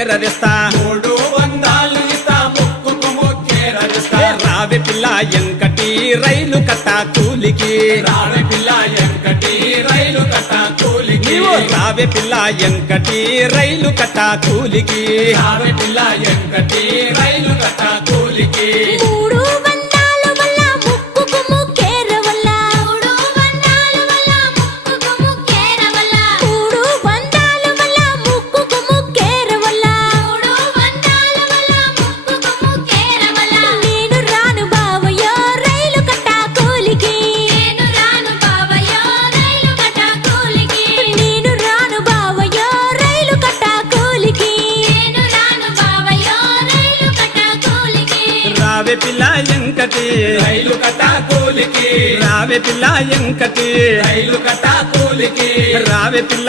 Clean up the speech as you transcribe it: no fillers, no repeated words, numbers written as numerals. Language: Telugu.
మొక్కేరదిస్తా 300 ఇస్తా ముక్కుకు మొక్కేరదిస్తా రావే పిల్ల ఎంకటి రైలు కట్ట కూలికి రావే పిల్ల ఎంకటి రైలు కట్ట కూలికి నీవు రావే పిల్ల ఎంకటి రైలు కట్ట కూలికి రావే పిల్ల ఎంకటి రైలు కట్ట కూలికి మూడు బంధాల వల్ల ముక్కుకు ముక్కేర వల్ల మూడు బంధాల వల్ల ముక్కుకు ముక్కేర వల్ల మూడు బంధాల వల్ల ముక్కుకు ముక్కేర వల్ల మూడు బంధాల వల్ల ముక్కుకు ముక్కేర వల్ల నేను రాను బావయ్యో రైలు కట్ట కూలికి నేను రాను బావయ్యో రైలు కట్ట కూలికి నేను రాను బావయ్యో రైలు కట్ట కూలికి నేను రాను బావయ్యో రైలు కట్ట కూలికి రావే పిల్ల ఎంకటి రైలు కట్ట కూలికి రావే పిల్ల ఎంకటి రైలు కట్ట కూలికి రావే పిల్ల